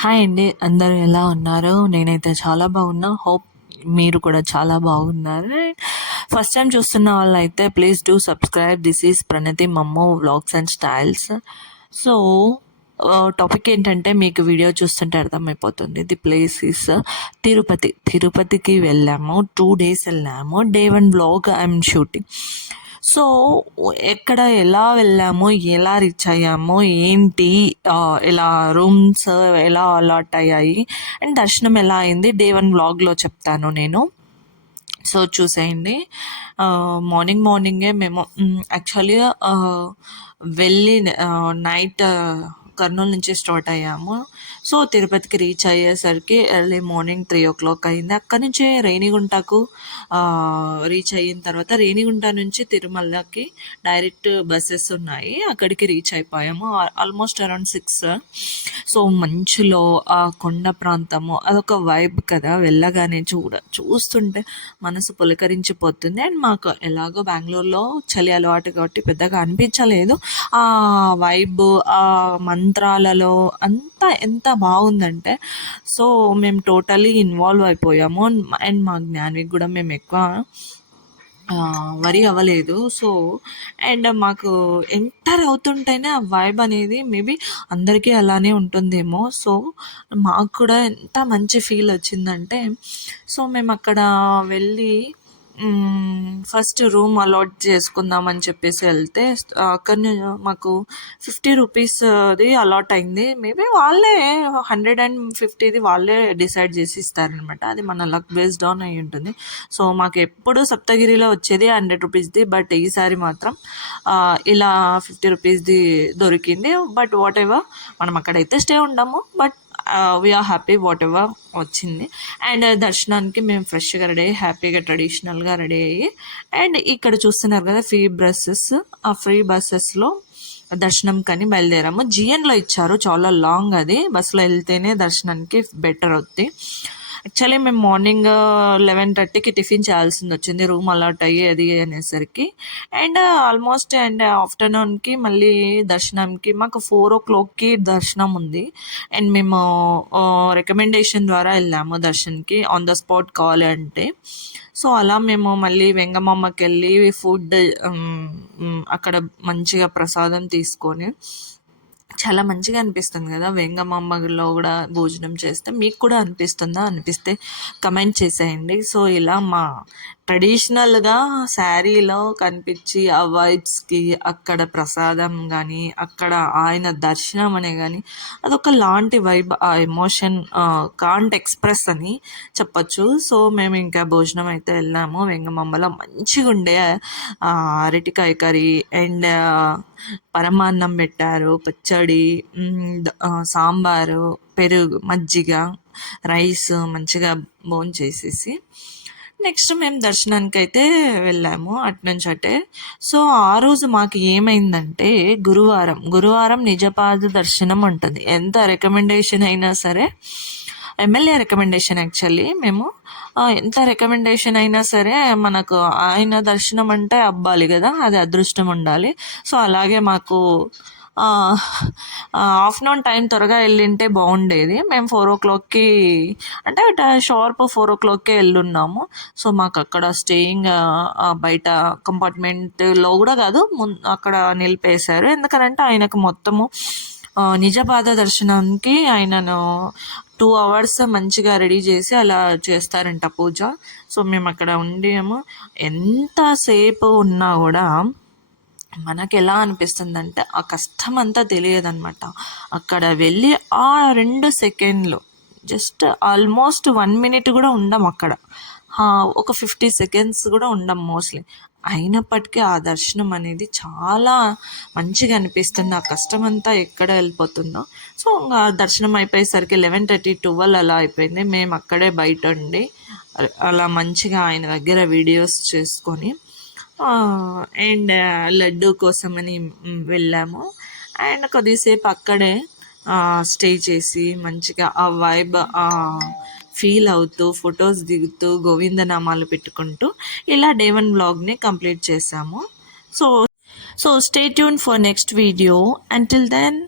Hi అండి అందరూ ఎలా ఉన్నారు? నేనైతే చాలా బాగున్నా. హోప్ మీరు కూడా చాలా బాగున్నారు. ఫస్ట్ టైం చూస్తున్న వాళ్ళు అయితే please do subscribe. This is Pranathi మమ్మో vlogs and styles. So topic ఏంటంటే మీకు వీడియో చూస్తుంటే అర్థమైపోతుంది. The place is Tirupati. తిరుపతికి వెళ్ళాము. టూ డేస్ వెళ్ళాము. Day one vlog I'm shooting. So ఎక్కడ ఎలా వెళ్ళాము ఎలా రీచ్ అయ్యాము ఏంటి ఎలా రూమ్స్ ఎలా అలాట్ అయ్యాయి అండ్ దర్శనం ఎలా అయింది డే వన్ వ్లాగ్లో చెప్తాను నేను. సో చూసేయండి. మార్నింగ్ మార్నింగే మేము యాక్చువల్లీ వెళ్ళి నైట్ కర్నూలు నుంచి స్టార్ట్ అయ్యాము. సో తిరుపతికి రీచ్ అయ్యేసరికి early morning three o'clock అయింది. అక్కడి నుంచి రేణిగుంటకు రీచ్ అయిన తర్వాత రేణిగుంట నుంచి తిరుమలకి డైరెక్ట్ బస్సెస్ ఉన్నాయి. అక్కడికి రీచ్ అయిపోయాము. ఆల్మోస్ట్ అరౌండ్ సిక్స్ సో మంచులో ఆ కొండ ప్రాంతము అదొక వైబ్ కదా. వెళ్ళగానే చూడ చూస్తుంటే మనసు పులకరించిపోతుంది. అండ్ మాకు ఎలాగో బెంగళూరులో చలి అలవాటు కాబట్టి పెద్దగా అనిపించలేదు. ఆ వైబ్ ఆ మంత్రాలలో అంత అంతా ఎంత బాగుందంటే సో మేము టోటలీ ఇన్వాల్వ్ అయిపోయాము. అండ్ మా జ్ఞానికి కూడా మేము ఎక్కువ వరి అవ్వలేదు. సో అండ్ మాకు ఎంటర్ అవుతుంటేనే ఆ వైబ్ అనేది మేబీ అందరికీ అలానే ఉంటుందేమో. సో మాకు కూడా ఎంత మంచి ఫీల్ వచ్చిందంటే సో మేము అక్కడ వెళ్ళి ఫస్ట్ రూమ్ అలాట్ చేసుకుందామని చెప్పేసి వెళ్తే అక్కడ మాకు ఫిఫ్టీ రూపీస్ది అలాట్ అయింది. మేబీ వాళ్ళే హండ్రెడ్ అండ్ ఫిఫ్టీది వాళ్ళే డిసైడ్ చేసి ఇస్తారనమాట అది మన లక్ బేస్డ్ ఆన్ అయి ఉంటుంది. సో మాకు ఎప్పుడు సప్తగిరిలో వచ్చేది హండ్రెడ్ రూపీస్ది బట్ ఈసారి మాత్రం ఇలా ఫిఫ్టీ రూపీస్ది దొరికింది. బట్ వాట్ ఎవర్ మనం అక్కడైతే స్టే ఉండము. But we're happy whatever వచ్చింది. అండ్ uh, దర్శనానికి మేము ఫ్రెష్గా రెడీ అయ్యి హ్యాపీగా ట్రెడిషనల్గా రెడీ అయ్యి అండ్ ఇక్కడ చూస్తున్నారు కదా ఫ్రీ బస్సెస్ ఆ ఫ్రీ బస్సెస్లో దర్శనం కని బయలుదేరాము. జిఎన్లో ఇచ్చారు చాలా లాంగ్ అది. బస్సులో వెళ్తేనే దర్శనానికి బెటర్ అవుతుంది యాక్చువల్లీ మేము మార్నింగ్ లెవెన్ థర్టీకి టిఫిన్ చేయాల్సింది వచ్చింది. రూమ్ అలాట్ అయ్యి అది అనేసరికి. అండ్ ఆల్మోస్ట్ అండ్ ఆఫ్టర్నూన్కి మళ్ళీ దర్శనంకి మాకు ఫోర్ ఓ క్లాక్కి దర్శనం ఉంది అండ్ మేము uh, రికమెండేషన్ ద్వారా వెళ్ళాము దర్శన్కి. ఆన్ ద స్పాట్ కాల్ అంటే. సో అలా మేము మళ్ళీ వెంగమామకి వెళ్ళి ఫుడ్ um, అక్కడ మంచిగా ప్రసాదం తీసుకొని చాలా మంచిగా అనిపిస్తుంది కదా. వెంగమాంబలో కూడా భోజనం చేస్తే మీకు కూడా అనిపిస్తుందా? అనిపిస్తే కమెంట్ చేసేయండి. సో ఇలా మా ట్రెడిషనల్గా శారీలో కనిపించి ఆ వైబ్స్కి అక్కడ ప్రసాదం కానీ అక్కడ ఆయన దర్శనం అనే కానీ అదొక లాంటి వైబ్ ఆ ఎమోషన్ కాంట్ ఎక్స్ప్రెస్ అని చెప్పచ్చు. సో మేము ఇంకా భోజనం అయితే వెళ్ళాము. వెంగమమ్మలో మంచిగా ఉండే అరటికాయ కర్రీ అండ్ పరమాన్నం పెట్టారు. పచ్చడి సాంబారు పెరుగు మజ్జిగ రైస్ మంచిగా బోన్ చేసేసి నెక్స్ట్ మేము దర్శనానికి అయితే వెళ్ళాము అట్నుంచి అటే సో ఆ రోజు మాకు ఏమైందంటే గురువారం గురువారం నిజపాద దర్శనం ఉంటుంది. ఎంత రికమెండేషన్ అయినా సరే ఎమ్మెల్యే రికమెండేషన్ యాక్చువల్లీ మేము ఎంత రికమెండేషన్ అయినా సరే మనకు ఆయన దర్శనం అంటే అబ్బాలి కదా అది అదృష్టం ఉండాలి. సో అలాగే మాకు ఆఫ్టర్నూన్ టైం త్వరగా వెళ్ళింటే బాగుండేది. మేము ఫోర్ ఓ క్లాక్కి అంటే షార్ప్ ఫోర్ ఓ క్లాక్కే వెళ్ళున్నాము. సో మాకు అక్కడ స్టేయింగ్ బయట కంపార్ట్మెంట్లో కూడా కాదు ముం అక్కడ నిలిపేశారు. ఎందుకంటే ఆయనకు మొత్తము నిజ నిజపాద దర్శనానికి ఆయనను టూ అవర్స్ మంచిగా రెడీ చేసి అలా చేస్తారంట పూజ. సో మేము అక్కడ ఉండేము ఎంతసేపు ఉన్నా కూడా మనకి ఎలా అనిపిస్తుందంటే ఆ కష్టం అంతా తెలియదన్నమాట. అక్కడ వెళ్ళి ఆ రెండు సెకండ్లు జస్ట్ ఆల్మోస్ట్ వన్ మినిట్ కూడా ఉండం అక్కడ. ఒక ఫిఫ్టీ సెకండ్స్ కూడా ఉండం మోస్ట్లీ. అయినప్పటికీ ఆ దర్శనం అనేది చాలా మంచిగా అనిపిస్తుంది. ఆ కష్టం అంతా ఎక్కడ వెళ్ళిపోతుందో. సో ఆ దర్శనం అయిపోయేసరికి లెవెన్ థర్టీ ట్వెల్వ్ అలా అయిపోయింది. మేము అక్కడే బయట ఉండి అలా మంచిగా ఆయన దగ్గర వీడియోస్ చేసుకొని అండ్ లడ్డు కోసమని వెళ్ళాము. అండ్ కొద్దిసేపు అక్కడే స్టే చేసి మంచిగా ఆ వైబ్ ఫీల్ అవుతూ ఫొటోస్ దిగుతూ గోవిందనామాలు పెట్టుకుంటూ ఇలా డే వన్ బ్లాగ్ని కంప్లీట్ చేసాము. So so stay tuned for next video. Until then